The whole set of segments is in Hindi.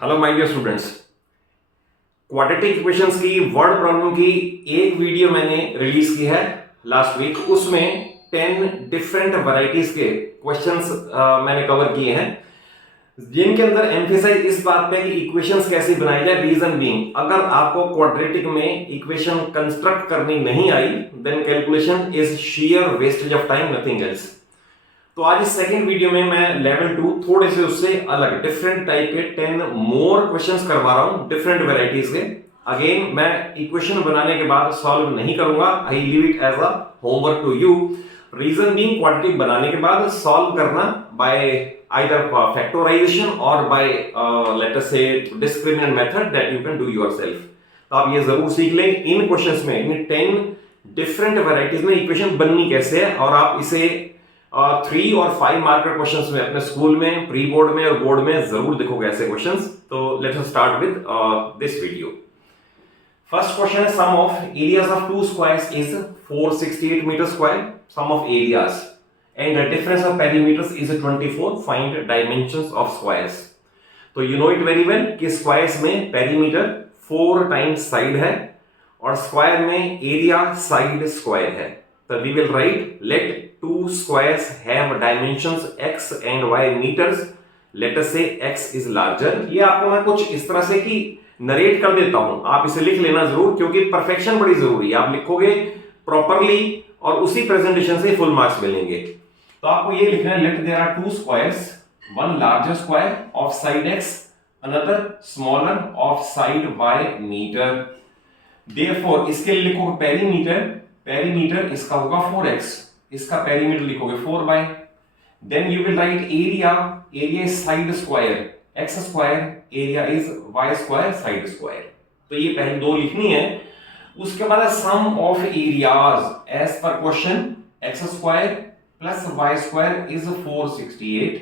Hello my dear students, quadratic equations की वर्ड प्रॉब्लम की एक वीडियो मैंने रिलीज की है लास्ट वीक। उसमें 10 डिफरेंट वैरायटीज के क्वेश्चंस मैंने कवर किए हैं, जिनके अंदर एम्फेसाइज इस बात पे कि इक्वेशंस कैसे बनाई जाए। रीजन बीइंग, अगर आपको क्वाड्रेटिक में इक्वेशन कंस्ट्रक्ट करनी नहीं आई then calculation is sheer wastage of time, nothing else. तो आज इस सेकंड वीडियो में मैं लेवल 2 थोड़े से उससे अलग डिफरेंट टाइप के 10 मोर क्वेश्चंस करवा रहा हूं डिफरेंट वैरायटीज के। अगेन मैं इक्वेशन बनाने के बाद सॉल्व नहीं करूंगा, I leave it as a homework to you. Reason being, quadratic बनाने के बाद सॉल्व करना बाय आइदर फैक्टराइजेशन और by let us say discriminant method that you can do yourself. तो आप ये जरूर सीख लें इन क्वेश्चंस में, इन 10 डिफरेंट वैरायटीज में इक्वेशन बननी कैसे है, और आप इसे 3 और 5 मार्कर क्वेश्चंस में अपने स्कूल में, प्री बोर्ड में और बोर्ड में जरूर देखोगे ऐसे क्वेश्चंस। तो let's start with this video. First question है, sum of areas of two squares is 468 meter square, sum of areas and the difference of perimeters is 24, find dimensions of squares. तो you know it very well कि स्क्वायर्स में पेरीमीटर 4 टाइम्स साइड है और स्क्वायर में एरिया साइड स्क्वायर है। तो we will write let two squares have dimensions x and y meters, let us say x is larger। ये आपको मैं कुछ इस तरह से कि नरेट कर देता हूं, आप इसे लिख लेना जरूर क्योंकि परफेक्शन बड़ी जरूरी है। आप लिखोगे प्रॉपरली और उसी प्रेजेंटेशन से फुल मार्क्स मिलेंगे। तो आपको ये लिखना है, let there are two squares, one larger square of side x, another smaller of side y metre. Therefore इसके लिए लिखोगे पेरीमीटर, पेरीमीटर इसका होगा 4x, इसका पेरीमीटर लिखोगे 4y। Then you will write area, area is side square, x square, area is y square side square. तो ये पहले दो लिखनी है। उसके बाद sum of areas as per question, x square plus y square is 468।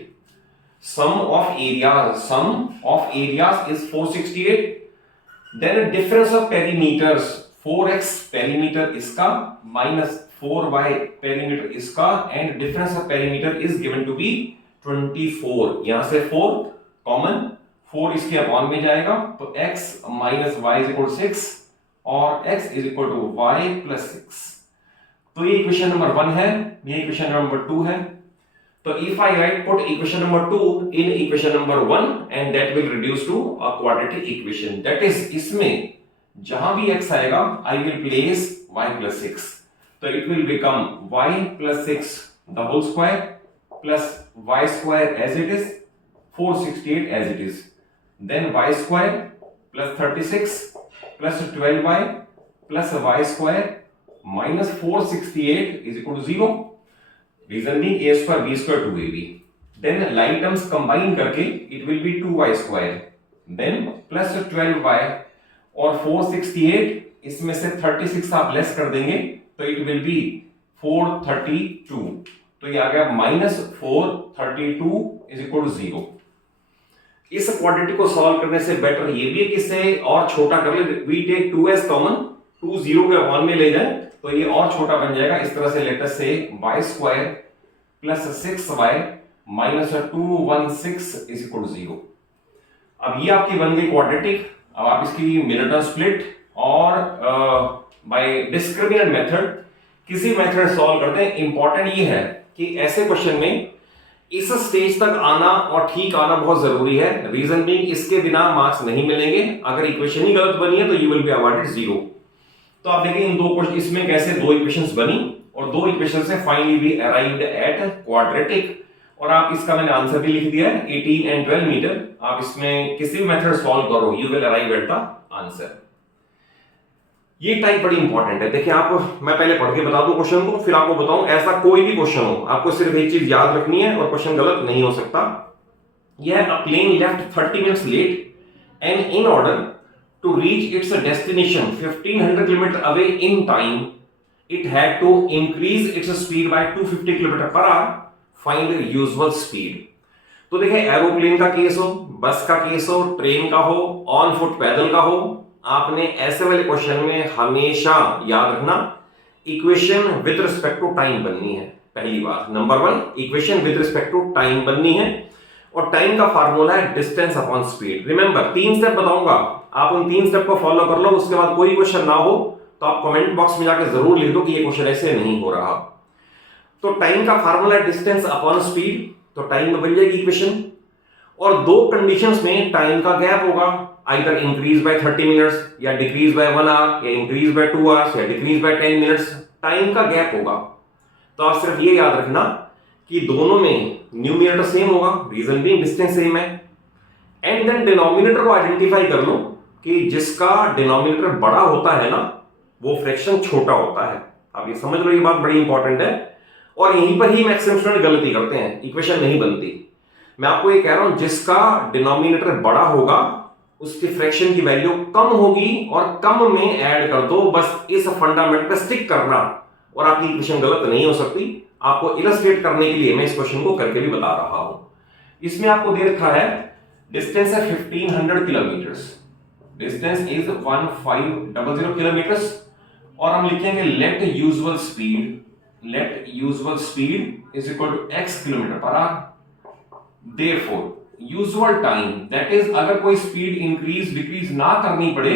Sum of areas is 468। Then difference of perimeters, 4x perimeter इसका माइनस 4y पेरीमीटर इसका, and difference of perimeter is given to be 24। यहां से 4 कॉमन, 4 इसके अपॉन में जाएगा तो x minus y is equal to 6 और x is equal to y plus 6। तो ये इक्वेशन नंबर 1 है, ये इक्वेशन नंबर 2 है। तो if I write put equation number 2 in equation number 1 and that will reduce to a quadratic equation, that is इसमें जहां भी x आएगा I will place y plus 6। तो it will become y plus 6 the whole square plus y square as it is, 468 as it is, then y square plus 36 plus 12y plus y square minus 468 is equal to 0. Reason being a square b square 2ab. Then like terms combine करके it will be 2y square, then plus 12y और 468, इसमें से 36 आप लेस कर देंगे तो इट विल बी 432। तो ये आ गया माइनस 432 इज इक्वल टू 0। इस क्वाड्रेटिक को सॉल्व करने से बेटर ये भी है कि इसे और छोटा कर ले, वी टेक 2s कॉमन, 2 0 के अपॉन में ले जाए तो ये और छोटा बन जाएगा। इस तरह से late us say y square plus 6y minus 216 is equal to 0। अब ये आपकी बन गई क्वाड्रेटिक। अब आप इसकी मिरर टर्म स्प्लिट और बाय डिस्क्रिमिनेंट मेथड किसी मेथड सॉल्व करते हैं। इंपॉर्टेंट ये है कि ऐसे क्वेश्चन में इस स्टेज तक आना और ठीक आना बहुत जरूरी है। रीजन बीइंग इसके बिना मार्क्स नहीं मिलेंगे। अगर इक्वेशन ही गलत बनी है तो यू विल बी अवॉर्डेड 0। तो आप देखिए इन दो क्वेश्चन, इसमें कैसे दो इक्वेशंस बनी और दो इक्वेशन से finally we arrived at quadratic. और आप इसका मैंने आंसर भी लिख दिया है 18 एंड 12 मीटर। आप इसमें किसी भी मेथड सॉल्व करो you will arrive at the answer. ये टाइप बड़ी इंपॉर्टेंट है। देखिए आप, मैं पहले पढ़ के बता दूं क्वेश्चन को, फिर आपको बताऊं ऐसा कोई भी क्वेश्चन हो, आपको सिर्फ एक चीज याद रखनी है और क्वेश्चन गलत नहीं हो सकता। यह a plane left 30 minutes late and in order to reach its destination 1500 kilometer away in time it had to increase its speed by 250 kilometer per hour, find usual speed. तो देखिए एरोप्लेन का केस हो, बस का केस हो, ट्रेन का हो, ऑन फुट पैदल का हो, आपने ऐसे वाले क्वेश्चन में हमेशा याद रखना equation with respect to time बननी है। पहली बात नंबर 1, equation with respect to time बननी है। और टाइम का फार्मूला है distance upon speed. Remember 3 step बताऊंगा, आप उन 3 स्टेप को फॉलो कर लो, उसके बाद कोई क्वेश्चन ना हो तो आप कमेंट बॉक्स में जाकर जरूर लिख दो कि ये क्वेश्चन ऐसे नहीं हो रहा। तो टाइम का फार्मूला है डिस्टेंस अपॉन स्पीड, तो टाइम में बन जाएगी इक्वेशन। और दो कंडीशंस में टाइम का गैप होगा, आइदर इंक्रीज बाय 30 मिनट्स या डिक्रीज बाय 1 आवर या इंक्रीज बाय 2 आवर्स या डिक्रीज बाय 10 मिनट्स, टाइम का गैप होगा। तो आप सिर्फ ये याद रखना कि दोनों में न्यूमरेटर सेम होगा, रीजन भी डिस्टेंस सेम है। एंड देन डिनोमिनेटर को आइडेंटिफाई कर लो कि जिसका डिनोमिनेटर बड़ा होता है ना वो फ्रैक्शन छोटा होता है। आप ये समझ लो, ये बात बड़ी इंपॉर्टेंट है और यहीं पर ही मैक्सिमम स्टूडेंट गलती करते हैं, इक्वेशन नहीं बनती। मैं आपको ये कह रहा हूं जिसका डिनोमिनेटर बड़ा होगा उसकी फ्रैक्शन की वैल्यू कम होगी और कम में ऐड कर दो, बस इस फंडामेंटल पे स्टिक करना और आपकी इक्वेशन गलत नहीं हो सकती। आपको इलस्ट्रेट करने के लिए मैं इस क्वेश्चन को करके भी बता रहा हूं। इसमें आपको दे रखा है डिस्टेंस है 1500 किलोमीटर्स, डिस्टेंस इज 1500 किलोमीटर्स और हम लिखेंगे let usual speed is equal to x kilometre per hour. Therefore usual time that is अगर कोई स्पीड इंक्रीज डिक्रीज ना करनी पड़े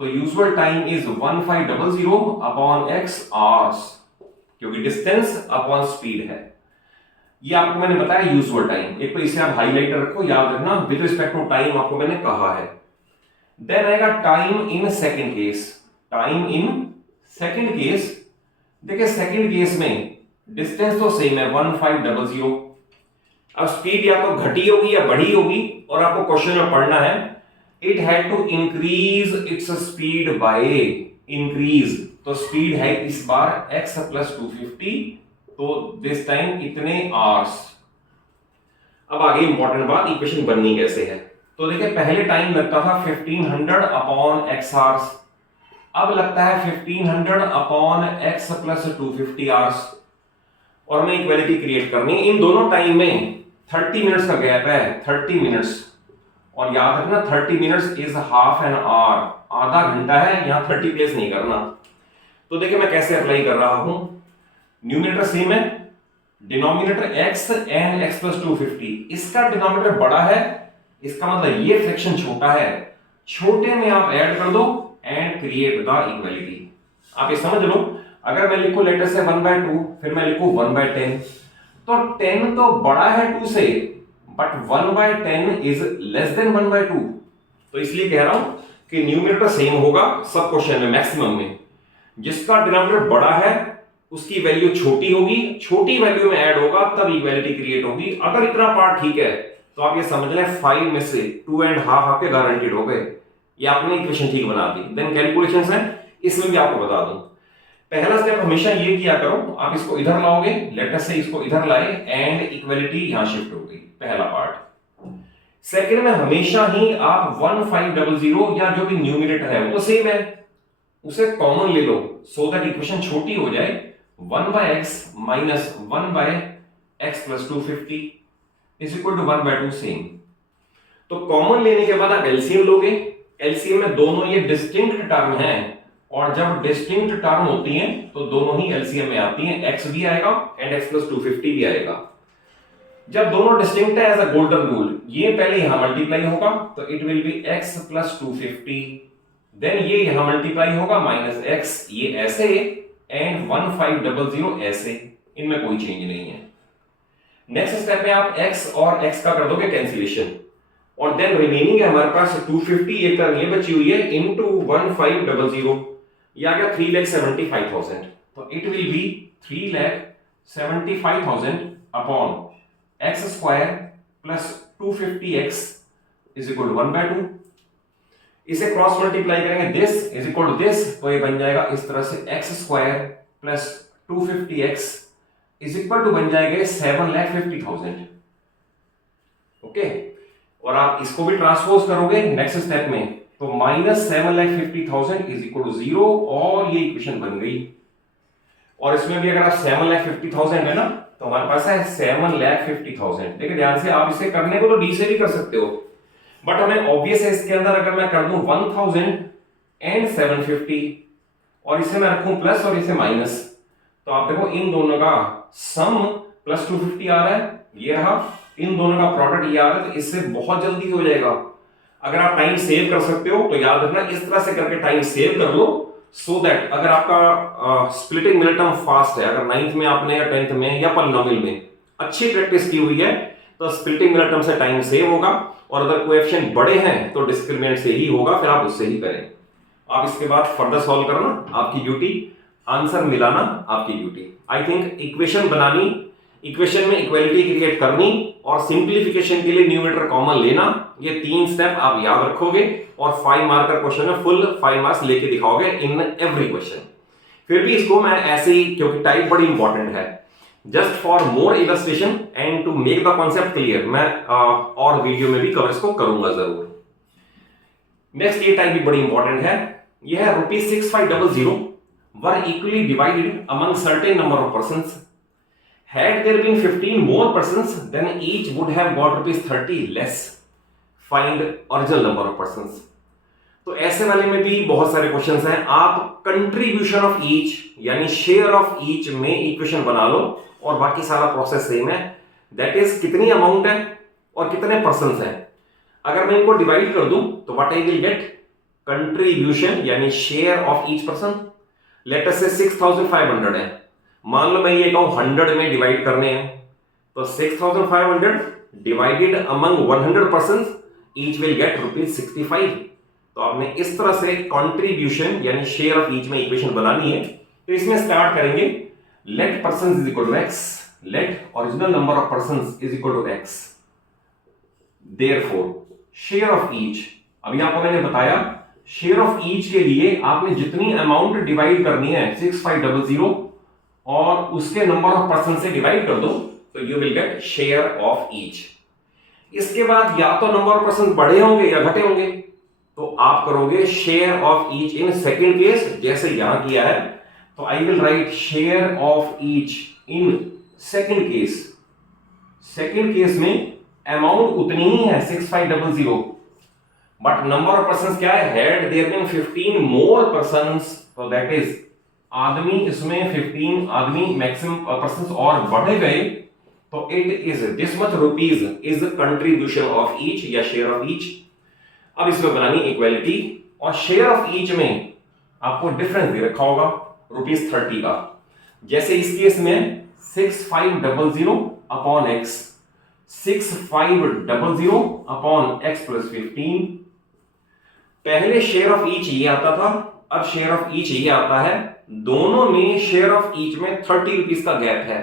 तो usual time is 1500 upon x hours, क्योंकि डिस्टेंस अपॉन स्पीड है। ये आपको मैंने बताया यूजुअल टाइम, एक तो इसे आप हाईलाइटर रखो, याद रखना विद रिस्पेक्ट टू टाइम आपको मैंने कहा है। देन आएगा time in second case. Time in second case, देखिए सेकंड केस में डिस्टेंस तो सेम है 1500, अब स्पीड या तो घटी होगी या बढ़ी होगी और आपको क्वेश्चन में पढ़ना है it had to increase its speed by increase, तो स्पीड है इस बार x प्लस 250, तो दिस टाइम इतने आवर्स। अब आगे इंपॉर्टेंट बात, इक्वेशन बननी कैसे है। तो देखिए पहले टाइम लगता था 1500 अपॉन x आवर्स, अब लगता है 1500 अपॉन x प्लस 250 आवर्स और हमें इक्वालिटी क्रिएट करनी है। इन दोनों टाइम में 30 मिनट्स का गैप है, 30 मिनट्स, और याद रखना 30 minutes is half an hour, आधा घंटा है, यहां 30 प्लेस नहीं करना। तो देखिए मैं कैसे अप्लाई कर रहा हूं, न्यूमरेटर सेम है, denominator x and x plus 250, इसका डिनोमिनेटर बड़ा है, इसका मतलब ये फ्रैक्शन छोटा है, छोटे में आप ऐड कर दो एंड क्रिएट द इक्वालिटी। आप ये समझ लो, अगर मैं लिखूं लेटर से 1/2 फिर मैं लिखूं 1/10, तो 10 तो बड़ा है 2 से, बट 1/10 इज लेस देन 1/2, तो इसलिए कह रहा हूं कि न्यूमरेटर सेम होगा सब क्वेश्चन में मैक्सिमम में। जिसका डिनोमिनेटर बड़ा है उसकी वैल्यू छोटी होगी, छोटी वैल्यू में ऐड होगा तब इक्वालिटी क्रिएट होगी। अगर इतना पार्ट ठीक है तो आप ये समझ लें 5 में से 2.5 आपके गारंटीड हो गए, ये आपने इक्वेशन ठीक बना दी। देन कैलकुलेशंस है, इसमें भी आपको बता दूं, पहला स्टेप हमेशा ये किया करो, आप इसको इधर लाओगे, लेटर से इसको इधर लाए एंड इक्वालिटी यहां शिफ्ट हो गई, पहला पार्ट। सेकंड में हमेशा ही आप 1500 या जो भी न्यूमरेटर है वो तो सेम है, उसे कॉमन ले लो सो दैट इक्वेशन छोटी हो जाए, 1/x minus 1/x plus 250 is equal to 1/2 same. तो कॉमन लेने के बाद आप एलसीएम लोगे, एलसीएम में दोनों ये डिस्टिंक्ट टर्म हैं और जब डिस्टिंक्ट टर्म होती हैं तो दोनों ही एलसीएम में आती हैं, x भी आएगा एंड x प्लस 250 भी आएगा। जब दोनों डिस्टिंक्ट है एज अ गोल्डन रूल, ये पहले यहां मल्टीप्लाई होगा तो it will be x plus 250, then ये यहां मल्टीप्लाई होगा माइनस x, ये ऐसे एंड 1500 ऐसे, इनमें कोई चेंज नहीं है। नेक्स्ट स्टेप में आप x और x का कर दोगे कैंसिलेशन और देन रिमेनिंग है हमारे पास 250, एक टर्म ये बची हुई है इनटू 1500, ये आ गया 3,75,000, तो it will be 3,75,000 upon x square plus 250x is equal to 1/2। इसे क्रॉस मल्टीप्लाई करेंगे, this is equal to this, तो ये बन जाएगा इस तरह से x square plus 250x is equal to बन जाएगा 7,50,000। ओके, और आप इसको भी ट्रांसपोज करोगे नेक्स्ट स्टेप में तो माइनस 7,50,000 इज इक्वल टू 0 और ये इक्वेशन बन गई। और इसमें भी अगर आप 7,50,000 है ना तो हमारे पास है 7,50,000। देखिए ध्यान से, आप इसे करने को तो डी से भी कर सकते हो, बट हमें ऑब्वियस है इसके अंदर अगर मैं कर दूं 1000 एंड 750 और इसे मैं रखूं प्लस और इसे माइनस, तो आप देखो इन दोनों का सम प्लस 250 आ रहा है, ये रहा इन दोनों का प्रोडक्ट ये आ रहा है, तो इससे बहुत जल्दी हो जाएगा। अगर आप टाइम सेव कर सकते हो तो याद रखना इस तरह से करके टाइम सेव कर लो, सो दैट अगर आपका स्प्लिटिंग मिनटम फास्ट है, अगर 9th में आपने या 10th में या पॉलिनोमियल में अच्छी प्रैक्टिस की हुई है तो स्प्लिटिंग मिनटम से टाइम सेव होगा, और अगर कोएफिशिएंट बड़े हैं तो डिस्क्रिमिनेंट से ही होगा, फिर आप उससे ही करें। आप इसके बाद फर्दर सॉल्व करना आपकी ड्यूटी, आंसर मिलाना आपकी ड्यूटी। आई थिंक इक्वेशन बनानी, इक्वेशन में इक्वालिटी क्रिएट करनी और सिंप्लीफिकेशन के लिए न्यूमरेटर कॉमन लेना, ये 3 स्टेप आप याद रखोगे और 5 मार्क का क्वेश्चन में फुल 5 मार्क्स लेके दिखाओगे इन एवरी क्वेश्चन। फिर भी इसको मैं ऐसे ही, क्योंकि टाइप बड़ी इंपॉर्टेंट है, just for more illustration and to make the concept clear, मैं और वीडियो में भी कवर इसको करूंगा जरूर। नेक्स्ट ये टाइप भी बड़ी इंपॉर्टेंट है, यह है ₹6500 were equally divided among certain number of persons. Had there been 15 more persons, then each would have got ₹30 less. Find original number of persons. तो ऐसे वाले में भी बहुत सारे क्वेश्चंस हैं। आप कंट्रीब्यूशन ऑफ ईच यानी शेयर ऑफ ईच में इक्वेशन बना लो और बाकी सारा प्रोसेस सेम है। दैट इज कितनी अमाउंट है और कितने पर्सन्स हैं। अगर मैं इनको डिवाइड कर दूं तो what I will get, contribution यानी share of each person. Let us say 6500 है, मान लो मैं ये कहूं 100 में डिवाइड करने हैं, तो 6500 divided among 100 persons, each will get ₹65। तो आपने इस तरह से कंट्रीब्यूशन यानी शेयर ऑफ ईच में इक्वेशन बनानी है। तो इसमें स्टार्ट करेंगे, let persons is equal to x, let original number of persons is equal to x, therefore share of each. अभी आपको मैंने बताया शेयर ऑफ ईच के लिए आपने जितनी अमाउंट डिवाइड करनी है 6500 और उसके नंबर ऑफ पर्सन से डिवाइड कर दो तो you will get share of each. इसके बाद या तो नंबर ऑफ पर्सन बढ़े होंगे या घटे होंगे, तो आप करोगे share of each in second case, जैसे यहां किया है। तो I will right share of each in second case. Second case में अमाउंट उतनी ही है 6500, बट नंबर ऑफ पर्सन्स क्या है, had there been 15 more persons, तो दैट इज आदमी इसमें 15 आदमी मैक्सिमम पर्सन्स और बढ़े गए, तो it is this much rupees is contribution of each या शेयर ऑफ ईच। अब इसमें बनानी इक्वालिटी, और शेयर ऑफ ईच में आपको डिफरेंस दे रखा होगा ₹30 का। जैसे इस केस में 6500 upon x, 6500 upon x plus 15। पहले शेयर ऑफ ईच ये आता था, अब शेयर ऑफ ईच ये आता है। दोनों में शेयर ऑफ ईच में ₹30 का गैप है,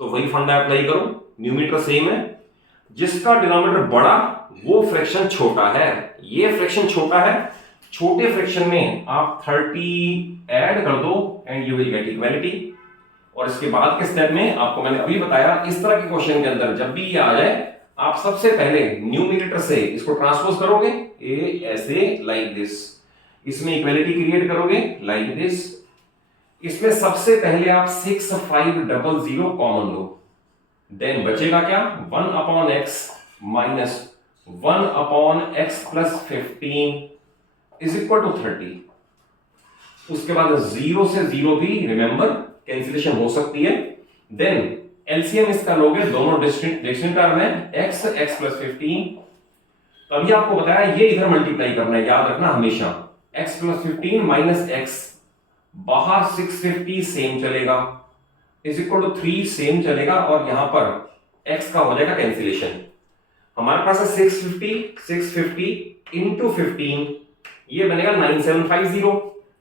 तो वही फंडा अप्लाई करो, न्यूमरेटर सेम है, जिसका डिनोमिनेटर बड़ा वो फ्रैक्शन छोटा है। ये फ्रैक्शन छोटा है, छोटे फ्रैक्शन में आप 30 ऐड कर दो and you will get equality. और इसके बाद के स्टेप में आपको मैंने अभी बताया, इस तरह के क्वेश्चन के अंदर जब भी ये आ जाए, आप सबसे पहले न्यूमरेटर से इसको ट्रांसपोज करोगे, ए ऐसे लाइक दिस, इसमें इक्वालिटी क्रिएट करोगे लाइक दिस। इसमें सबसे पहले आप 6500 कॉमन लो, देन बचेगा क्या, 1 upon x minus 1 upon x plus 15 is equal to 30। उसके बाद 0 से 0 भी रिमेंबर कैंसिलेशन हो सकती है। देन एलसीएम इसका लोगे, दोनों डिस्टिंक्ट टर्म है, x प्लस 15। तभी आपको बताया ये इधर मल्टीप्लाई करना है, याद रखना हमेशा, x प्लस 15 माइनस x, बाहर 650 सेम चलेगा, इज इक्वल टू 3 सेम चलेगा, और यहां पर x का हो जाएगा कैंसिलेशन। हमारे पास है 650 इंटू 15, ये बनेगा 9750।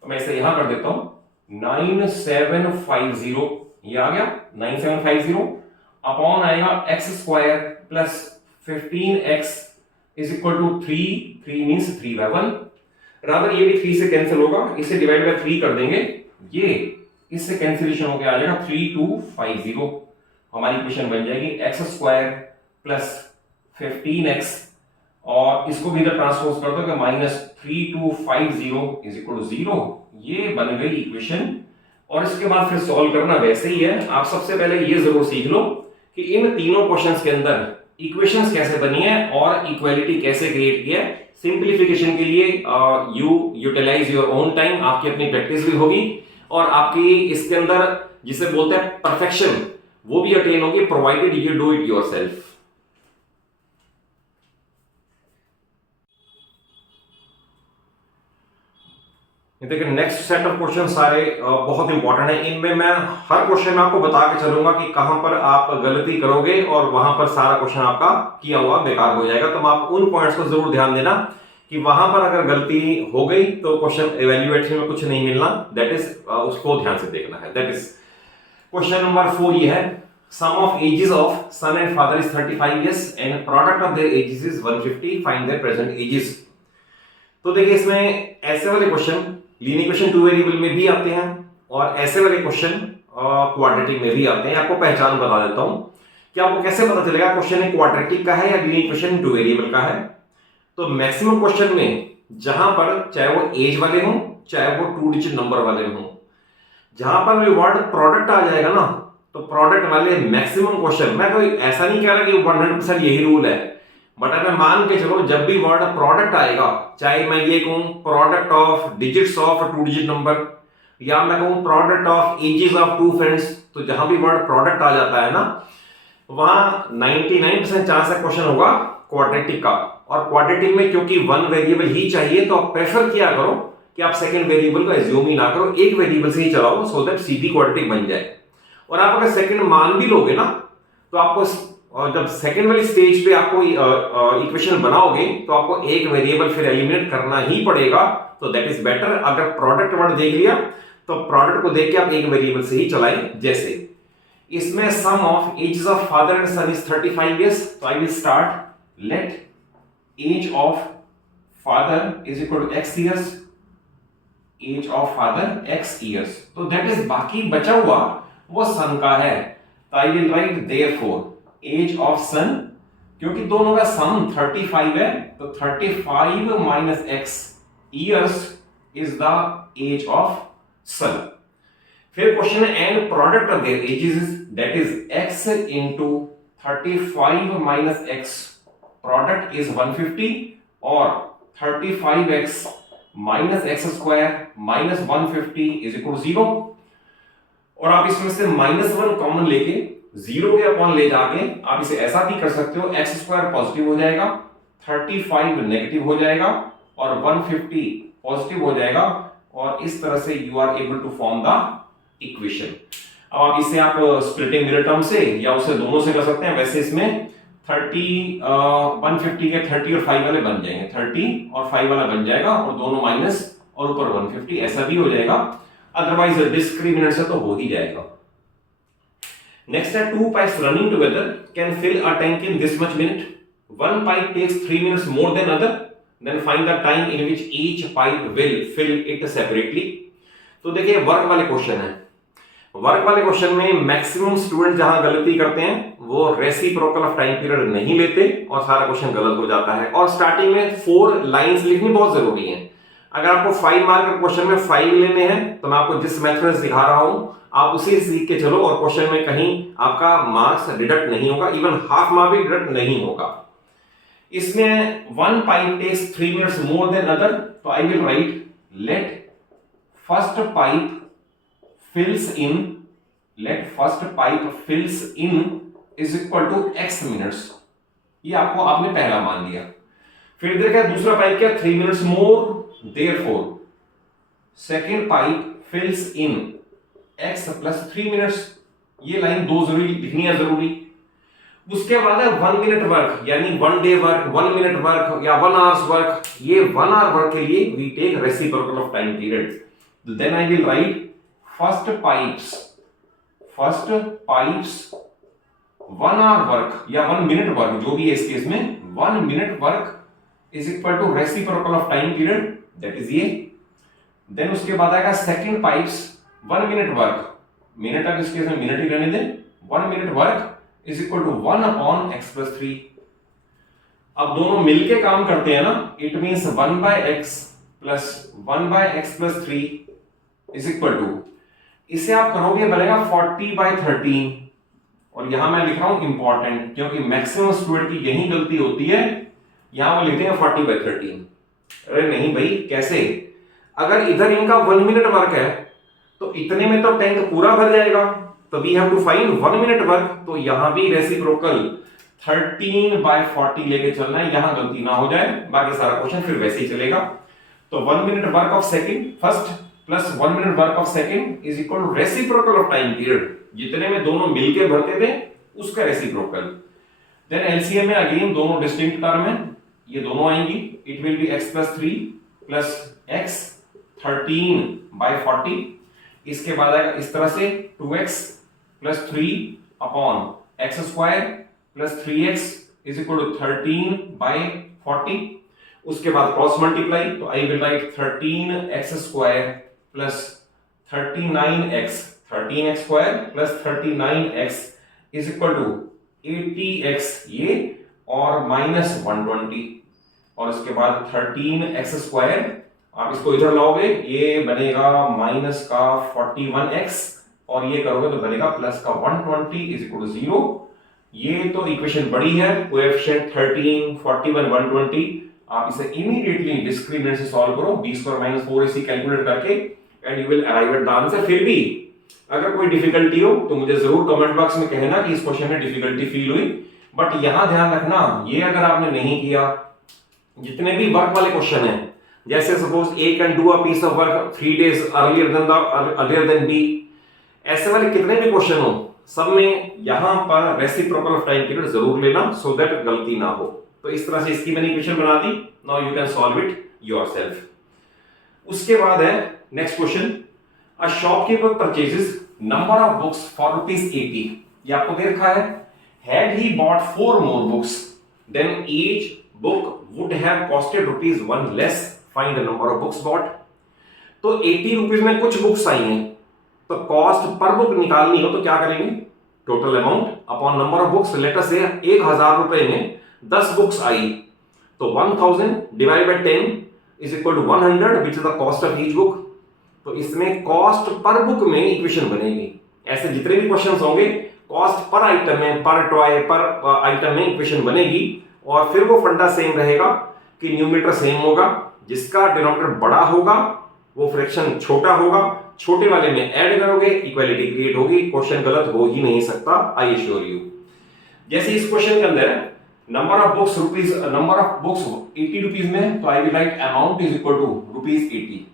तो मैं इसे यहां कर देता हूं, 9750, ये आ गया 9750 अपॉन आएगा x square plus 15x is equal to 3 means 3 by 1। Rather ये भी 3 से कैंसिल होगा, इसे डिवाइड बाय 3 कर देंगे, ये इससे कैंसिलेशन होकर आ जाएगा 3250। हमारी इक्वेशन बन जाएगी x स्क्वायर प्लस 15x, और इसको भी इधर ट्रांसपोज कर दो कि माइनस 3250 इज इक्वल टू 0। ये बन गई इक्वेशन। और इसके बाद फिर सॉल्व करना वैसे ही है। आप सबसे पहले ये जरूर सीख लो कि इन तीनों क्वेश्चंस के अंदर इक्वेशंस कैसे बनी है और इक्वालिटी कैसे क्रिएट की है। सिंप्लीफिकेशन के लिए you utilise your own time, आपकी अपनी प्रैक्टिस भी होगी और आपकी इसके अंदर जिसे बोलते हैं परफेक्शन, वो भी अटेन होगी, provided you do it yourself. देखिए नेक्स्ट सेट ऑफ क्वेश्चन सारे बहुत इंपॉर्टेंट है। इनमें मैं हर क्वेश्चन में आपको बता के चलूंगा कि कहां पर आप गलती करोगे और वहां पर सारा क्वेश्चन आपका किया हुआ बेकार हो जाएगा। तो आप उन पॉइंट्स को जरूर ध्यान देना कि वहां पर अगर गलती हो गई तो क्वेश्चन इवैल्यूएशन में कुछ नहीं मिलना, दैट इज उसको ध्यान से देखना है। दैट इज क्वेश्चन नंबर 4 ये है, sum of ages of son and father is 35 years and product of their ages is 150, find their present ages. तो देखिए इसमें ऐसे वाले question linear equation two variable में भी आते हैं और ऐसे वाले क्वेश्चन क्वाड्रेटिक में भी आते हैं। आपको पहचान बता देता हूं कि आपको कैसे पता चलेगा क्वेश्चन एक क्वाड्रेटिक का है या लीनियर इक्वेशन टू वेरिएबल का है। तो मैक्सिमम क्वेश्चन में जहां पर चाहे वो एज वाले हों चाहे वो 2 डिजिट नंबर वाले हों, जहां पर भी वर्ड प्रोडक्ट आ जाएगा ना, तो प्रोडक्ट वाले मैक्सिमम क्वेश्चन, मैं कोई ऐसा नहीं कह रहा कि 100% यही रूल है, बट अगर मान के चलो जब भी वर्ड प्रोडक्ट आएगा, चाहे मैं ये कहूं product of digits of 2 digit number या मैं कहूं product of ages of 2 friends, तो जहां भी वर्ड प्रोडक्ट आ जाता है ना, वहां 99% चांस है क्वेश्चन होगा क्वाड्रेटिक का। और क्वाड्रेटिक में क्योंकि 1 वेरिएबल ही चाहिए तो आप प्रेफर किया करो कि आप सेकंड वेरिएबल को एज्यूम ही ना करो, एक वेरिएबल से ही चलाओ सो दैट सीधी क्वाड्रेटिक बन जाए। और आप अगर सेकंड मान भी लोगे ना, तो आपको और जब सेकेंड वाली स्टेज पे आपको इक्वेशन बनाओगे तो आपको एक वेरिएबल फिर एलिमिनेट करना ही पड़ेगा। तो दैट इज बेटर, अगर प्रोडक्ट वर्ड देख लिया तो प्रोडक्ट को देख के आप एक वेरिएबल से ही चलाएं। जैसे इसमें sum of ages of father and son is 35 years, तो I will start, let age of father is equal to x years, age of father x years. तो दैट इज बाकी बचा हुआ वो सन का है, तो I will write therefore age of son, क्योंकि दोनों का सम 35 है, तो 35 minus x years is the age of son. फिर क्वेश्चन है and product of their ages, that is x into 35 minus x, product is 150 और 35x minus x square minus 150 is equal to 0। और आप इसमें से -1 कॉमन लेके 0 के अपॉन ले जाके आप इसे ऐसा भी कर सकते हो, x स्क्वायर पॉजिटिव हो जाएगा, 35 नेगेटिव हो जाएगा और 150 पॉजिटिव हो जाएगा, और इस तरह से you are able to form the equation. अब आप इसे आप स्प्लिटिंग मिरर टर्म से या उसे दोनों से कर सकते हैं। वैसे इसमें 150 के 30 और 5 वाले बन जाएंगे, 30 और 5 वाला बन जाएगा और दोनों माइनस और ऊपर 150, ऐसा भी हो जाएगा। अदरवाइज डिस्क्रिमिनेंट से तो हो ही जाएगा। Next है 2 pipes running together can fill a tank in this much minute. One pipe takes 3 minutes more than other. Then find the time in which each pipe will fill it separately. तो देखिए वर्क वाले क्वेश्चन है। वर्क वाले क्वेश्चन में मैक्सिमम स्टूडेंट जहां गलती करते हैं वो रेसिप्रोकल ऑफ टाइम पीरियड नहीं लेते और सारा क्वेश्चन गलत हो जाता है। और स्टार्टिंग में 4 लाइंस लिखनी बहुत जरूरी है। अगर आपको 5 मार्क के क्वेश्चन में 5 लेने हैं तो मैं आपको जिस मेथड से सिखा रहा हूं आप उसे सीख के चलो, और क्वेश्चन में कहीं आपका मार्क्स डिडक्ट नहीं होगा, इवन हाफ मार्क भी डिडक्ट नहीं होगा। इसमें 1 pipe takes 3 minutes more than other, तो I will write let first pipe fills in is equal to x minutes. ये आपको आपने पहला मान लिया। फिर देखा दूसरा पाइप क्या, 3 minutes more, therefore second pipe fills in x plus 3 minutes. ये लाइन 2 जरूरी लिखनी है जरूरी। उसके बाद है 1 मिनट वर्क, यानी 1 डे वर्क, 1 मिनट वर्क या 1 आवर्स वर्क। ये 1 आवर वर्क के लिए we take reciprocal of time period. Then I will write first pipe's 1 hour work या 1 मिनट वर्क, जो भी है इस केस में 1 minute work is equal to reciprocal of time period, that is ये। देन उसके बाद आएगा second pipe's 1 minute work, minute अब इस केस में मिनट ही रहने दें, 1 minute work is equal to 1 upon x plus 3। अब दोनों मिलके काम करते हैं ना, it means 1 by x plus 1 by x plus 3 is equal to, इसे आप करोगे बनेगा 40 बाय 13। और यहां मैं लिख रहा हूं इंपॉर्टेंट, क्योंकि मैक्सिमम स्टूडेंट की यही गलती होती है, यहां वो लिखते हैं 40 बाय 13। अरे नहीं भाई, कैसे? अगर इधर इनका 1 मिनट वर्क है तो इतने में तो टैंक पूरा भर जाएगा, तो we have to find 1 minute work. तो यहां भी रेसिप्रोकल 13 बाय 40 लेके चलना है, यहां गलती ना हो जाए, बाकी सारा क्वेश्चन फिर वैसे ही चलेगा। तो 1 minute work of second first plus 1 minute work of second is equal to reciprocal of time period, जितने में दोनों मिलके भरते थे उसका रेसिप्रोकल। देन एलसीएम में अगेन दोनों डिस्टिंक्ट टर्म है, ये दोनों आएंगी, it will be x plus 3 plus x 13/40। इसके बाद आएगा इस तरह से 2x plus 3 upon x square plus 3x is equal to 13/40। उसके बाद क्रॉस मल्टीप्लाई, तो I will write 13x square plus 13x square plus 39x is equal to 80x ये और माइनस 120, और इसके बाद 13x स्क्वायर आप इसको इधर लाओगे ये बनेगा माइनस का 41x और ये करोगे तो बनेगा प्लस का 120 इज इक्वल टू 0। ये तो इक्वेशन बड़ी है, कोएफिशिएंट 13, 41, 120। आप इसे इमीडिएटली डिस्क्रिमिनेंट से सॉल्व करो, b square minus 4ac calculate करके and you will arrive at the answer. फिर भी अगर कोई डिफिकल्टी हो तो मुझे जरूर कमेंट बॉक्स में कहना कि इस क्वेश्चन में डिफिकल्टी फील हुई, बट यहां ध्यान रखना ये अगर आपने नहीं किया, जितने भी वर्क वाले क्वेश्चन हैं, जैसे suppose A can do a piece of work 3 days earlier than B, ऐसे वाले कितने भी क्वेश्चन हो सब में यहां पर रेसिप्रोकल ऑफ टाइम पीरियड जरूर लेना सो दैट गलती ना हो। तो इस तरह से इसकी मैंने इक्वेशन बना दी, now you can solve it yourself. उसके बाद है next question, a shopkeeper purchases number of books for ₹80। ये आपको दे रखा है, had he bought 4 more books then each book would have costed ₹1 less, find the number of books bought। तो 80 रुपीज में कुछ बुक्स आई हैं, तो कॉस्ट पर बुक निकालनी हो तो क्या करेंगे, total amount upon number of books. Let us से 1000 रुपए में 10 बुक्स आई, तो 1000 divide by 10 is equal to 100 which is the cost of each book. तो इसमें कॉस्ट पर बुक में इक्वेशन बनेगी। ऐसे जितने भी क्वेश्चंस होंगे कॉस्ट पर आइटम में, पर टॉय पर आइटम में इक्वेशन बनेगी, और फिर वो फंडा सेम रहेगा कि न्यूमरेटर सेम होगा, जिसका डिनोमिनेटर बड़ा होगा वो फ्रैक्शन छोटा होगा, छोटे वाले में ऐड करोगे इक्वालिटी क्रिएट होगी, क्वेश्चन गलत हो ही नहीं सकता, आई एश्योर यू। जैसे इस क्वेश्चन के अंदर नंबर ऑफ बुक्स ₹80 में, तो I will write amount is equal to ₹80।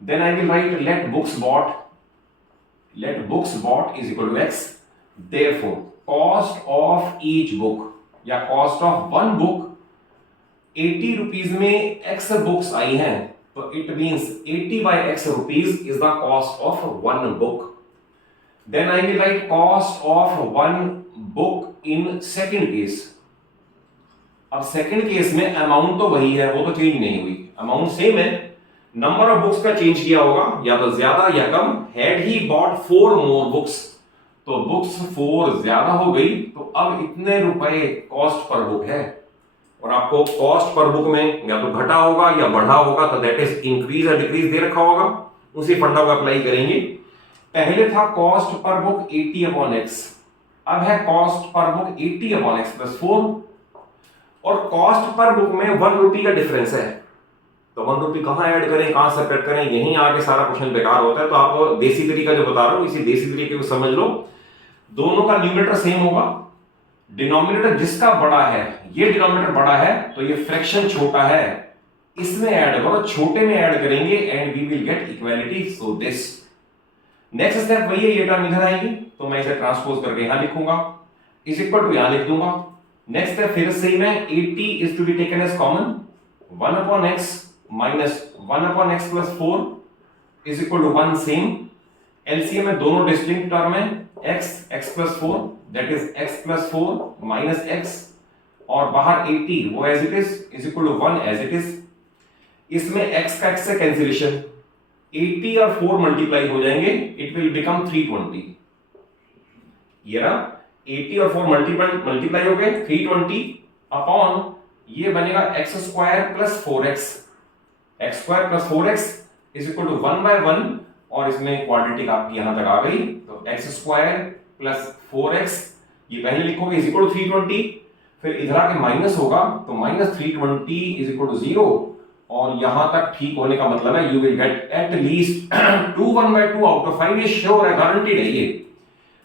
Then I will write let books bought is equal to x। Therefore cost of each book या कॉस्ट ऑफ वन बुक, ₹80 में x बुक्स आई हैं, तो it means 80/x rupees is the cost of one book. Then I will write cost of one book in second case. अब सेकंड केस में अमाउंट तो वही है, वो तो चेंज नहीं हुई, अमाउंट सेम है, नंबर ऑफ बुक्स का चेंज किया होगा, या तो ज्यादा या कम। Had he bought 4 more books, तो बुक्स 4 ज्यादा हो गई, तो अब इतने रुपए कॉस्ट पर बुक है, और आपको कॉस्ट पर बुक में या तो घटा होगा या बढ़ा होगा, तो दैट इज इंक्रीज या डिक्रीज दे रखा होगा, उसी फंडा को अप्लाई करेंगे। पहले था कॉस्ट पर बुक 80/x, अब है cost per book 80/x plus 4, और कॉस्ट पर बुक में ₹1 का डिफरेंस है, तो ₹1 कहां ऐड करें, कहां सेपरेट करें, यहीं आके सारा क्वेश्चन बेकार होता है। तो आप देसी तरीका जो बता रहा हूं, इसी देसी तरीके को समझ लो। दोनों का न्यूमरेटर सेम होगा, डिनोमिनेटर जिसका बड़ा है, ये डिनोमिनेटर बड़ा है तो ये फ्रैक्शन छोटा है, इसमें ऐड करो, छोटे में ऐड करेंगे and we will get equality. So this next step वही है, ये टर्म इधर आएगी, तो मैं इसे ट्रांसपोज करके यहां लिखूंगा, इज इक्वल टू यहां लिख दूंगा। नेक्स्ट स्टेप फिर से ही मैं 80 is to be taken as common, 1/x minus 1/x plus 4 is equal to 1 same. LCM में दोनों डिस्टिंक्ट टर्म है, x plus 4 that is x plus 4 minus x, और बाहर 80 वो as it is equal to 1 as it is. इसमें x का x से कैंसिलेशन, 80 और 4 मल्टीप्लाई हो जाएंगे, इट विल बिकम 320। ये रहा 80 और 4 मल्टीप्लाई हो गए 320 अपॉन ये बनेगा x square plus 4x, x square plus 4x is equal to 1/1, और इसमें क्वाड्रेटिक आपकी यहां तक आ गई, तो x स्क्वायर प्लस 4x ये पहले लिखोगे इज इक्वल टू 320, फिर इधर आके माइनस होगा तो माइनस 320 इज इक्वल टू 0, और यहां तक ठीक होने का मतलब है you will get at least 1/2 out of 5, ये श्योर है, गारंटीड है। ये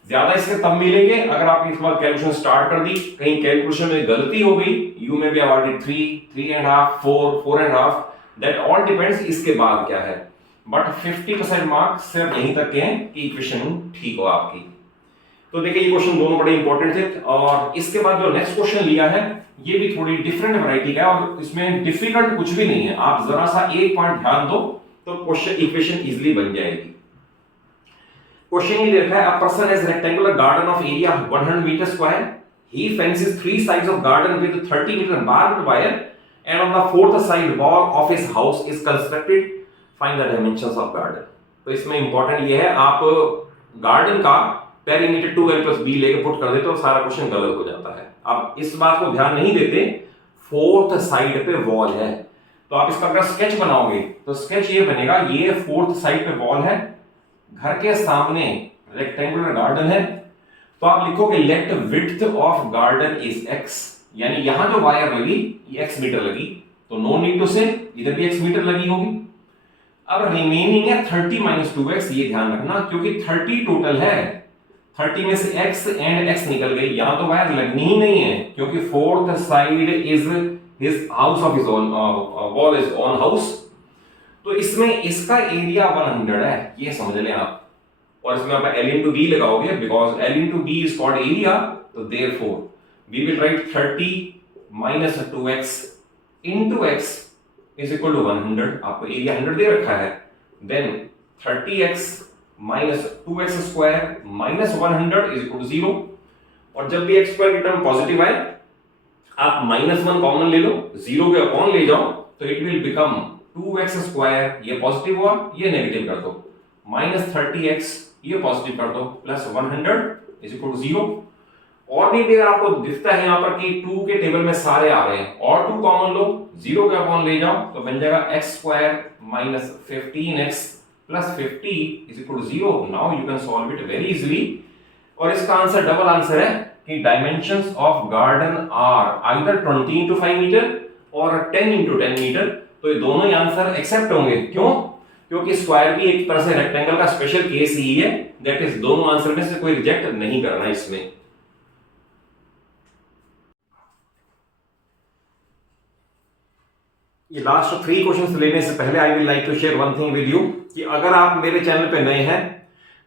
ज्यादा इसके तब मिलेंगे अगर आपने इस बार कैलकुलेशन स्टार्ट कर दी, कहीं कैलकुलेशन में गलती हो गई, यू में be awarded 3, 3.5, 4, 4.5, that all depends इसके बाद क्या है, बट 50% मार्क्स सिर्फ यहीं तक के हैं कि इक्वेशन ठीक हो आपकी। तो देखिए ये क्वेश्चन दोनों बड़े इंपॉर्टेंट थे। और इसके बाद जो नेक्स्ट क्वेश्चन लिया है ये भी थोड़ी डिफरेंट वैरायटी का है और इसमें डिफिकल्ट कुछ भी नहीं है, आप जरा सा एक पॉइंट ध्यान दो तो क्वेश्चन इक्वेशन इजीली बन जाएगी। क्वेश्चन ये लिखा है, a person has rectangular garden of area 100 metre square, he fences 3 sides of garden with 30 meter barbed wire and on the fourth side wall of his house is constructed, find the dimensions of garden। तो इसमें इंपॉर्टेंट ये है, आप गार्डन का पेरीमीटर 2l + b लेके पुट कर देते हो सारा क्वेश्चन गलत हो जाता है। आप इस बात को ध्यान नहीं देते, फोर्थ साइड पे वॉल है तो आप इसका अगर स्केच बनाओगे तो स्केच ये बनेगा, ये फोर्थ साइड पे वॉल है, घर के सामने रेक्टेंगुलर गार्डन है, तो आप लिखोगे let width of garden is x, यानी यहां जो वायर लगी ये x मीटर लगी, तो नो नीड टू से इधर भी x मीटर लगी होगी। अब रिमेनिंग है 30 - 2x, ये ध्यान रखना क्योंकि 30 टोटल है, 30 में से x एंड x निकल गई, यहां तो वायर लगनी ही नहीं है क्योंकि fourth side is his house of his own, wall is own house, तो इसमें इसका एरिया 100 है, ये समझ लें आप। और इसमें आप L into B लगाओगे because L into B is called area, तो therefore we will write 30 minus 2x into x is equal to 100, आपको एरिया 100 दे रखा है, then 30x minus 2x square minus 100 is equal to 0, और जब भी x स्क्वायर की टर्म पॉजिटिव आए आप -1 कॉमन ले लो, 0 के अपॉन ले जाओ तो it will become 2x square, ये पॉजिटिव हुआ ये नेगेटिव कर दो, -30x ये पॉजिटिव कर दो, प्लस 100 इज इक्वल टू 0। और भी अगर आपको दिखता है यहाँ पर कि 2 के टेबल में सारे आ रहे हैं और 2 कॉमन लो, 0 के अपॉन ले जाओ तो बन जाएगा x square minus 15x plus 50 is equal to 0। Now you can solve it very easily, और इसका आंसर डबल आंसर है कि dimensions of garden are either 20 into 5 metre और 10 into 10 मीटर, तो ये दोनों ही आंसर एक्सेप्ट होंगे। क्यों? क्योंकि स्क्वायर भी एक तरह से रेक्टेंगल का स्पेशल केस ही है, दैट इज दोनों आंसर में से कोई रिजेक्ट नहीं करना इसमें। ये लास्ट 3 क्वेश्चंस लेने से पहले I will like to share one thing with you कि अगर आप मेरे चैनल पे नए हैं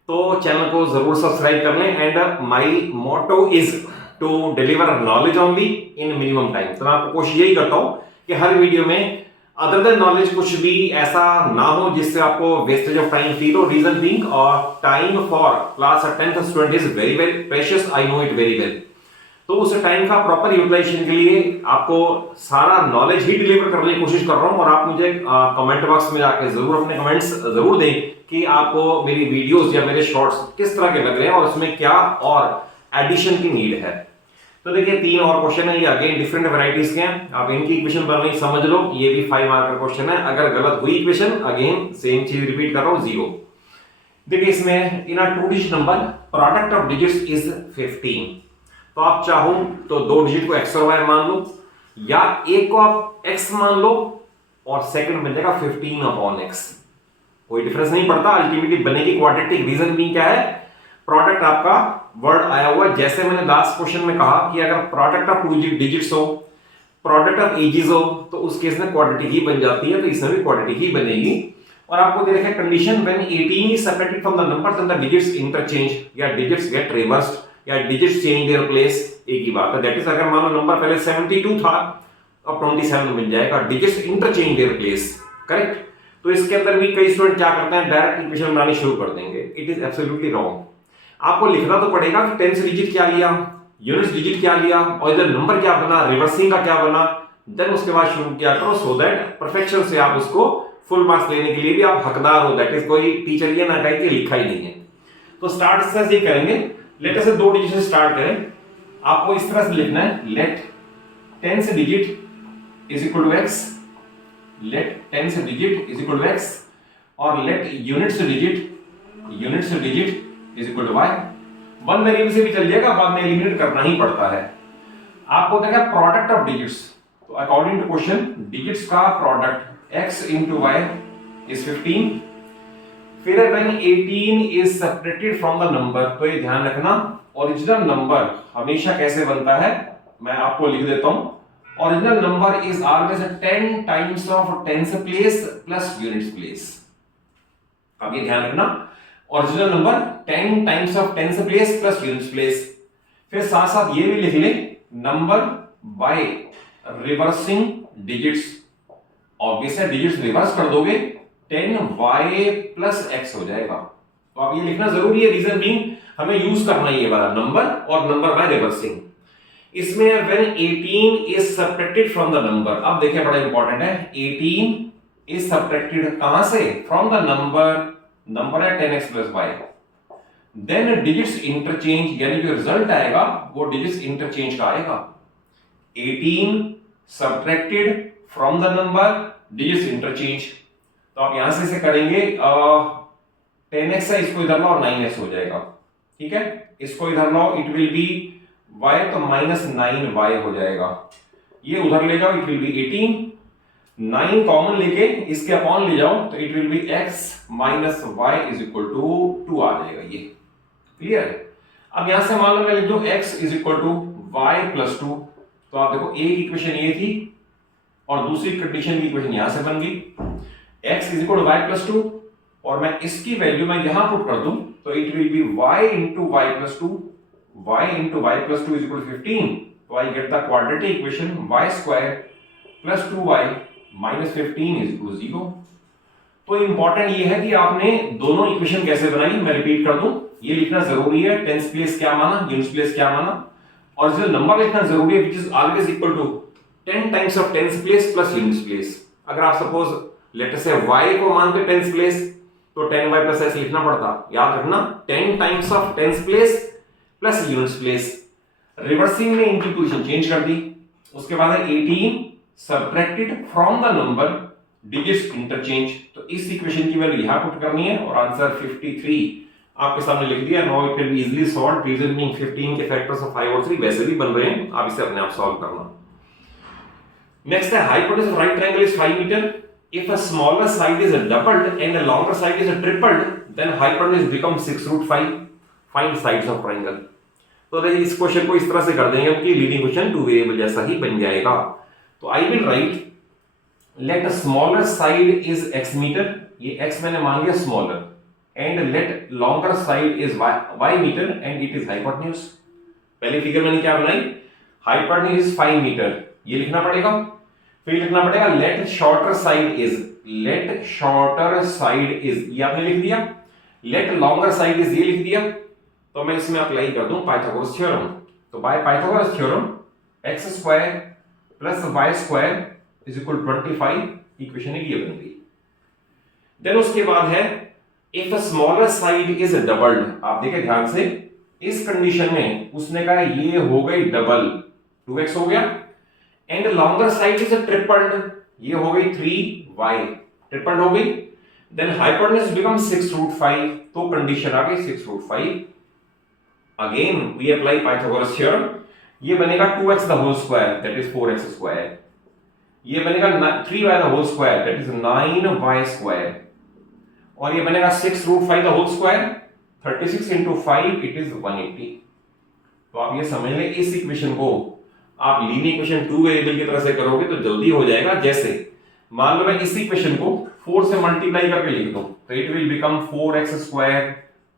तो चैनल को जरूर सब्सक्राइब कर लें, and my motto is to deliver knowledge only in minimum time. तो मैं आपको कोशिश यही करता हूं कि हर वीडियो में अदर देन नॉलेज कुछ भी ऐसा ना हो जिससे आपको वेस्टेज ऑफ टाइम फील हो। Reason being time for class 10th student is very very precious, I know it very well. तो उस टाइम का प्रॉपर यूटिलाइजेशन के लिए आपको सारा नॉलेज ही डिलीवर करने की कोशिश कर रहा हूं, और आप मुझे कमेंट बॉक्स में जाकर जरूर अपने कमेंट्स जरूर दें कि आपको मेरी वीडियोस या मेरे शॉर्ट्स किस तरह के लग रहे हैं और उसमें क्या और एडिशन की नीड है। तो देखिए 3 और क्वेश्चन है, ये अगेन डिफरेंट वैरायटीज के हैं, आप इनकी इक्वेशन बनानी समझ लो। ये भी 5 मार्क का क्वेश्चन है, अगर गलत हुई इक्वेशन अगेन सेम चीज रिपीट कर रहा हूं 0। देखिए इसमें इन अ 2 digit number product of digits is 15, तो आप चाहो तो 2 डिजिट को x और y मान लो या एक को आप x मान लो और सेकंड बन जाएगा 15/x, कोई डिफरेंस नहीं पड़ता, अल्टीमेटली बनेगी क्वाड्रेटिक। रीजन भी क्या है, प्रोडक्ट आपका वर्ड आया हुआ है, जैसे मैंने लास्ट क्वेश्चन में कहा कि अगर प्रोडक्ट ऑफ 2 डिजिट्स हो, प्रोडक्ट ऑफ एजेस हो, तो उस केस में क्वाड्रेटिक ही बन जाती है, तो इसमें भी क्वाड्रेटिक ही बनेगी। और आपको दे रखा है condition when 18 is separated from the number then the digits interchange या डिजिट्स गेट रिवर्स्ड या डिजिट्स चेंज देयर प्लेस, एक ही बात है। दैट इज अगर मान लो नंबर पहले 72 था अब 27 बन जाएगा, digits interchange their place, correct. तो इसके अंदर भी कई स्टूडेंट क्या करते हैं, डायरेक्ट इक्वेशन बनानी शुरू कर देंगे, इट इज एब्सोल्युटली रॉन्ग। आपको लिखना तो पड़ेगा कि 10 डिजिट क्या लिया, यूनिट्स डिजिट क्या लिया और इधर नंबर क्या बना, रिवर्सिंग का क्या बना, देन उसके बाद शुरू किया करो, सो दैट परफेक्शन से आप उसको फुल मार्क्स लेने के लिए भी आप हकदार हो। दैट इज कोई टीचर ये ना कहे कि लिखा ही नहीं है। तो स्टार्ट इस तरह से करेंगे, लेट अस 2 डिजिट से स्टार्ट करें। आपको इस तरह से लिखना है, let 10th digit is equal to x, let 10th digit is equal to x, और let units digit is equal to y। One variable से भी चल जाएगा, बाद में एलिमिनेट करना ही पड़ता है। आपको देखा प्रोडक्ट ऑफ डिजिट्स, तो अकॉर्डिंग टू क्वेश्चन डिजिट्स का product x into y is 15। फिर when 18 is separated from the number, तो ये ध्यान रखना ओरिजिनल नंबर हमेशा कैसे बनता है, मैं आपको लिख देता हूं। Original number is always 10 times of tens place plus units place. अब ये ध्यान रखना, original number 10 times of tens place plus units place. फिर साथ साथ ये भी लिख ले number by reversing digits. Obvious है, डिजिट्स रिवर्स कर दोगे 10y प्लस x हो जाएगा। तो अब ये लिखना जरूरी है, रीजन बीइंग हमें यूज करना ये वाला नंबर और नंबर बाय रिवर्सिंग। इसमें when 18 is subtracted from the number, अब देखिए बड़ा इंपॉर्टेंट है, 18 इज सब्ट्रैक्टेड कहां से, फ्रॉम द नंबर है 10x plus y, then digits interchange, यानी जो रिजल्ट आएगा वो डिजिट्स इंटरचेंज का आएगा। 18 subtracted from the number, digits interchange. तो आप यहां से इसे करेंगे 10x है, इसको इधर लाओ 9x हो जाएगा, ठीक है। इसको इधर लाओ, इट विल बी y, तो माइनस 9y हो जाएगा। ये उधर ले जाओ, इट विल बी 18, 9 कॉमन लेके इसके अपॉन ले जाओ, तो it will be x minus y is equal to 2 आ जाएगा। ये क्लियर है। अब यहां से मान लो मैं लिख दूं x is equal to y plus 2, तो आप देखो एक इक्वेशन ये थी और दूसरी कंडीशन की इक्वेशन यहां से बन गई, x is equal to y plus 2, और मैं इसकी वैल्यू मैं यहां पुट कर दूं तो it will be y into y plus 2, y into y plus 2 is equal to 15, तो I get the quadratic equation y square plus 2y minus 15 is equal to 0। तो इंपॉर्टेंट ये है कि आपने दोनों इक्वेशन कैसे बनाई, मैं रिपीट कर दूं, ये लिखना जरूरी है, टेंस प्लेस क्या माना, यूनिट्स प्लेस क्या माना, ओरिजिनल नंबर लिखना जरूरी है, which is always equal to 10 times of tens place plus units place. अगर आप suppose let us say y को मानते टेंस प्लेस तो 10y प्लस s लिखना पड़ता, याद रखना 10 times of tens place plus units place. Reversing में इनकी पोजीशन चेंज कर दी। उसके बाद है 18 subtracted from the number, digits interchange, तो इस इक्वेशन की वैल्यू यहां पुट करनी है और आंसर 53 आपके सामने लिख दिया। Now it can be easily solved, reason being 15 के फैक्टर्स ऑफ 5 और 3 वैसे भी बन रहे हैं, आप इसे अपने आप सॉल्व करना। नेक्स्ट है hypotenuse of right triangle is 5 metre, if a smaller side is doubled and a longer side is tripled then hypotenuse becomes 6 root 5, find sides of triangle। तो देखिए इस क्वेश्चन को इस तरह से कर देंगे कि लीडिंग क्वेश्चन टू वेरिएबल जैसा ही बन जाएगा। तो I will write let a smaller side is x metre, ये x मैंने मान लिया smaller, and let longer side is y metre and it is hypotenuse. पहले फिगर मैंने क्या बनाई, हाइपोटेन्यूज इज 5 मीटर, ये लिखना पड़ेगा। फिर लिखना पड़ेगा let shorter side is, let shorter side is, ये आपने लिख दिया, लेट लॉन्गर साइड इज ये लिख दिया। तो मैं इसमें अप्लाई कर दूं पाइथागोरस थ्योरम। तो by Pythagoras theorem x square plus y square is equal 25, equation ये बन गई। देन उसके बाद है if a smaller side is doubled, आप देखिए ध्यान से, इस कंडीशन में उसने कहा ये हो गई डबल, 2x हो गया, and longer side is tripled, ये हो गई 3y, ट्रिपल्ड हो गई, देन हाइपोटेन्यूज बिकम 6 रूट 5, तो कंडीशन आ गई 6 root 5। Again we apply Pythagoras theorem, ये बनेगा 2x the whole square that is 4x square, ये बनेगा 3y the whole square that is 9y square, और ये बनेगा 6 root 5 the whole square, 36 into 5 it is 180। तो आप ये समझ लें इस इक्वेशन को आप लीनियर इक्वेशन टू वेरिएबल की तरह से करोगे तो जल्दी हो जाएगा। जैसे मान लो मैं इस इक्वेशन को 4 से मल्टीप्लाई करके लिख दूं तो it will become 4x square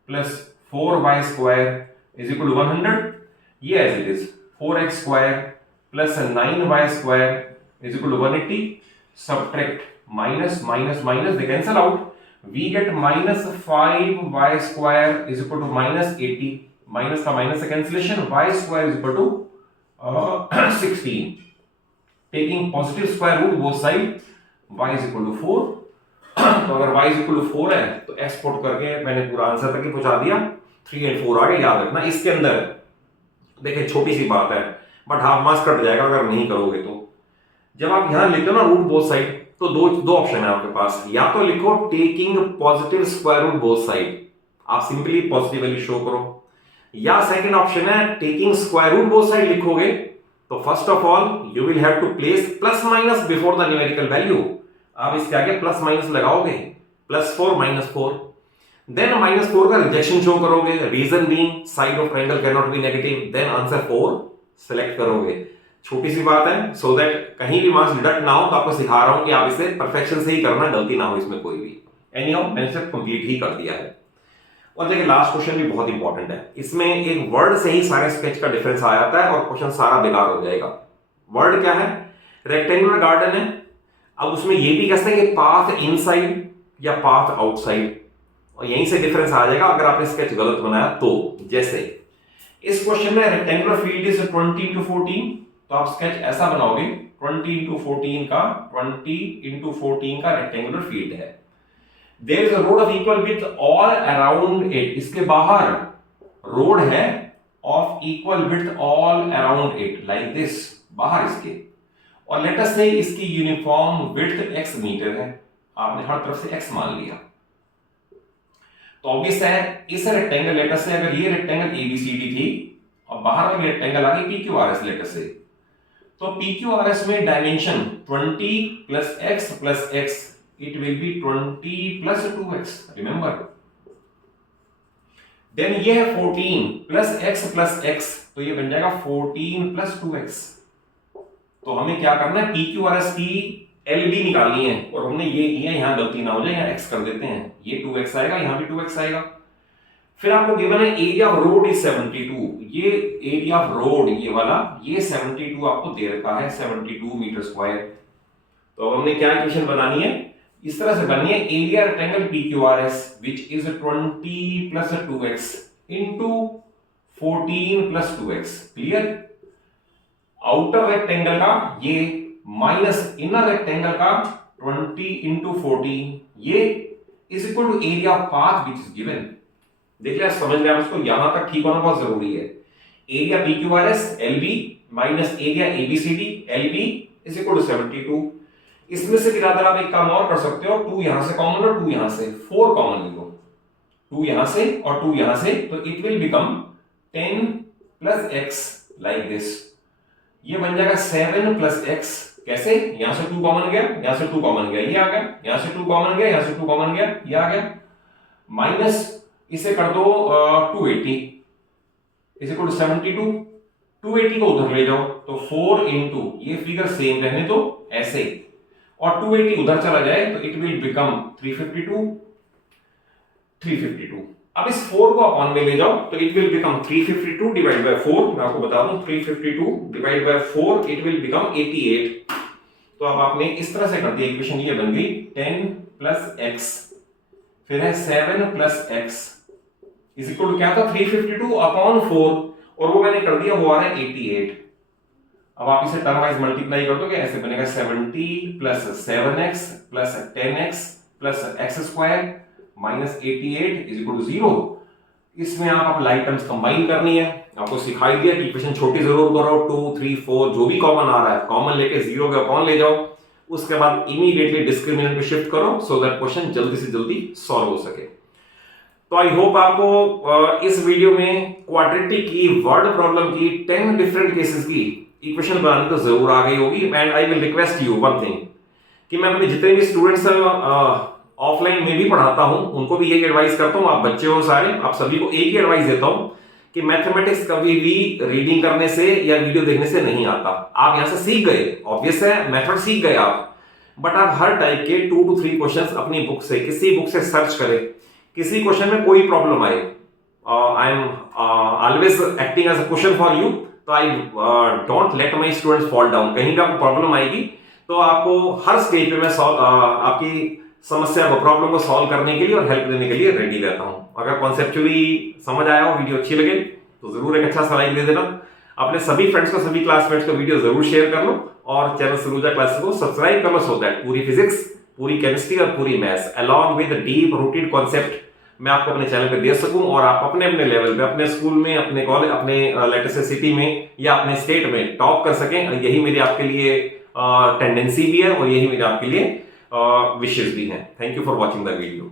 plus 4y square is equal to 100, ये as it is 4x square plus 9y square is equal to 180, subtract minus minus minus they cancel out, we get minus 5y square is equal to minus 80, minus का माइनस का cancellation, y square is equal to 16, taking positive square root both side, y is equal to 4। तो अगर y is equal to 4 है तो एक्सपोर्ट करके मैंने पूरा आंसर तक ही पहुंचा दिया, 3 और 4 आ गए। याद रखना इसके अंदर देखिए छोटी सी बात है बट हाफ मार्क्स कट जाएगा अगर नहीं करोगे तो। जब आप यहां लिखते हो ना रूट बोथ साइड, तो दो ऑप्शन है आपके पास, या तो लिखो taking positive square root both side, आप सिंपली पॉजिटिव वैल्यू शो करो, या सेकंड ऑप्शन है taking square root both side लिखोगे तो first of all you will have to place plus minus before the numerical value, आप इसके आगे प्लस माइनस लगाओगे, +4 -4, देन -4 का रिजेक्शन शो करोगे, reason being side of triangle can not be negative, then answer 4 select करोगे। छोटी सी बात है, सो दैट कहीं भी मार्क्स डिडक्ट ना हो, तो आपको सिखा रहा हूं कि आप इसे परफेक्शन से ही करना, गलती ना हो इसमें कोई भी। एनीहाउ मैंने इसे कंप्लीट ही कर दिया है। और देखिए लास्ट क्वेश्चन भी बहुत इंपॉर्टेंट है, इसमें एक वर्ड से ही सारे स्केच का डिफरेंस आ जाता है और क्वेश्चन सारा बेकार हो जाएगा। वर्ड क्या है? रेक्टेंगुलर गार्डन है। अब उसमें ये भी कहते हैं कि पाथ इनसाइड या पाथ आउटसाइड, और यहीं से डिफरेंस आ जाएगा अगर आपने स्केच गलत बनाया तो। जैसे इस क्वेश्चन में रेक्टेंगुलर फील्ड इज 20 into 14, तो आप स्केच ऐसा बनाओगे 20 into 14 का 20 into 14 का रेक्टेंगुलर फील्ड है। There is a road of equal width all around it, इसके बाहर रोड है of equal width all around it like this, बाहर इसके। और लेट अस से इसकी यूनिफॉर्म विड्थ x मीटर है, आपने हर तरफ से x मान लिया। तो ऑब्वियस है इस रेक्टेंगल लेटर से, अगर ये रेक्टेंगल एबीसीडी थी और बाहर वाली रेक्टेंगल आ गई पीक्यूआरएस लेटर से, तो पीक्यूआरएस में dimension 20 plus x plus x, it will be 20 plus 2x, remember. Then ये है 14 प्लस x, तो ये बन जाएगा 14 प्लस 2x। तो हमें क्या करना है, पीक्यूआरएस की एलबी निकालनी है, और हमने ये यहां गलती ना हो जाए, यहां x कर देते हैं, ये 2x आएगा, यहां भी 2x आएगा। फिर आपको गिवन है एरिया ऑफ रोड इज 72, ये एरिया ऑफ रोड ये वाला, ये 72 आपको दे रखा है, 72 मीटर स्क्वायर। तो अब हमने क्या इक्वेशन बनानी है, इस तरह से बननी है, area rectangle PQRS which is 20 plus 2x into 14 plus 2x, clear. Outer rectangle का ये माइनस इनर रेक्टेंगल का 20 इंटू 14, ये is equal to area of path which is given. देख लिया, समझ लिया उसको, यहां तक ठीक होना बहुत जरूरी है। Area PQRS LB minus area ABCD LB is equal to 72। इसमें से बिरादर आप एक काम और कर सकते हो, 2 यहां से कॉमन और 2 यहां से, 4 कॉमन ले लो, 2 यहां से और 2 यहां से, तो it will become 10 plus x like this. ये बन जाएगा 7 प्लस x, कैसे, यहां से 2 कॉमन गया, यहां से 2 कॉमन गया, ये आ गया, यहां से 2 कॉमन गया, यहां से 2 कॉमन गया, ये आ गया, माइनस इसे कर दो 280 इज इक्वल टू 72, 280 को उधर ले जाओ, तो 4 इंटू, ये फिगर सेम रहने दो ऐसे, और 280 उधर चला जाए तो इट विल बिकम 352। अब इस 4 को अपॉन में ले जाओ तो it will become 352 divide by 4, मैं आपको बता दूं 352 divide by 4 it will become 88। तो अब आपने इस तरह से कर दिया, इक्वेशन ये बन गई 10 प्लस x, फिर है 7 plus x is equal to क्या था, 352 अपॉन 4, और वो मैंने कर दिया, वो आ रहा है 88। अब आप इसे टर्म वाइज मल्टीप्लाई कर दोगे, ऐसे बनेगा 70 plus 7x plus 10x plus x square minus 88 is equal to 0। इसमें आप लाइक टर्म्स कंबाइन करनी है, आपको सिखाई दिया कि इक्वेशन छोटी जरूर करो, 2 3 4 जो भी कॉमन आ रहा है कॉमन लेके 0 के अपॉन ले जाओ, उसके बाद इमीडिएटली डिस्क्रिमिनेंट पे शिफ्ट करो सो दैट क्वेश्चन जल्दी से जल्दी सॉल्व हो सके। तो आई होप आपको इस वीडियो में क्वाड्रेटिक की, वर्ड प्रॉब्लम की, 10 डिफरेंट केसेस की इक्वेशन बनाने तो जरूर आ गई होगी। And I will request you one thing, कि मैं अपने जितने भी स्टूडेंट्स ऑफलाइन में भी पढ़ाता हूं उनको भी यही एडवाइस करता हूं, आप बच्चे हो सारे, आप सभी को एक ही एडवाइस देता हूं कि मैथमेटिक्स कभी भी रीडिंग करने से या वीडियो देखने से नहीं आता। आप यहां से सीख गए, ऑब्वियस है मेथड सीख गए आप, बट आप हर टाइप के 2 to 3 क्वेश्चंस अपनी बुक से, किसी बुक से सर्च करें, किसी क्वेश्चन में कोई प्रॉब्लम आए, I am always acting as a question for you, तो I don't let my students fall down. कहीं भी आपको प्रॉब्लम आएगी तो आपको हर स्टेज पे मैं आपकी समस्या को, प्रॉब्लम को सॉल्व करने के लिए और हेल्प देने के लिए रेडी रहता हूं। अगर कॉन्सेप्चुअली समझ आया हो, वीडियो अच्छी लगे तो जरूर एक अच्छा सा लाइक दे देना, अपने सभी फ्रेंड्स को, सभी क्लासमेट्स को वीडियो जरूर शेयर कर लो, और चैनल सलूजा क्लासेस को सब्सक्राइब कर लो, सो दैट पूरी फिजिक्स, पूरी केमिस्ट्री और पूरी maths along with deep rooted concept मैं आपको अपने चैनल पे दे सकूं, और आप अपने अपने लेवल पे, अपने स्कूल में, अपने कॉलेज, अपने लेटेस्ट सिटी में या अपने स्टेट में टॉप कर सकें। यही मेरी आपके लिए टेंडेंसी भी है और यही मेरे आपके लिए विशेष भी हैं। Thank you for watching the video.